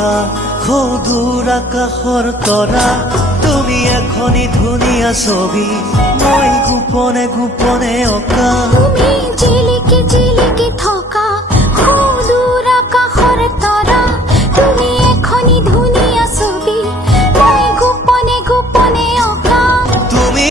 থকা সদূৰ আকাশৰ তৰা তুমি এখনি ধুনীয়া ছবি মই গোপনে গোপনে অঁকা তুমি যে